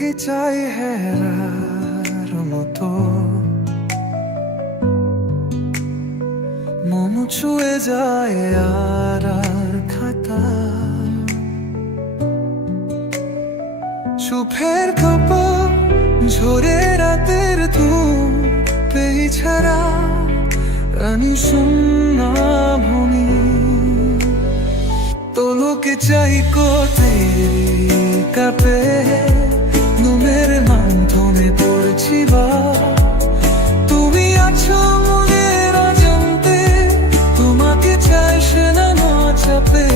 তোমাকে চাই হেরার মতো, মন ছুঁয়ে যায় আর খাতা। সুফের কাপড় ঝরে রাতের ধূম পেই ছাড়া রানী শূন্য ভূমি। তোলোকে চাই কোতে কাপে নুমের মাধ্যমে পড়ছি বা তুমি আছো মনের অজান্তে, তোমাকে চাই সে না চাপে।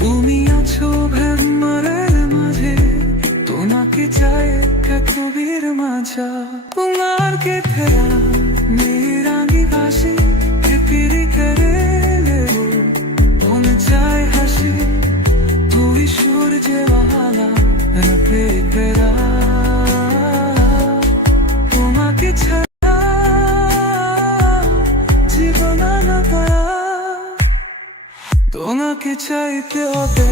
তুমি আছো ভেম্মারের মাঝে, তোমাকে চাই একটা কবির মাঝা। তোমার কে থেরা মেরাঙ্গি ভাসি ফিরি করে মনে চাই হাসি, তুই সূর্যে বালা রূপে ফেরা। তোমাকে ছাড়া জীবন না পায়া, তোমাকে চাইতে হবে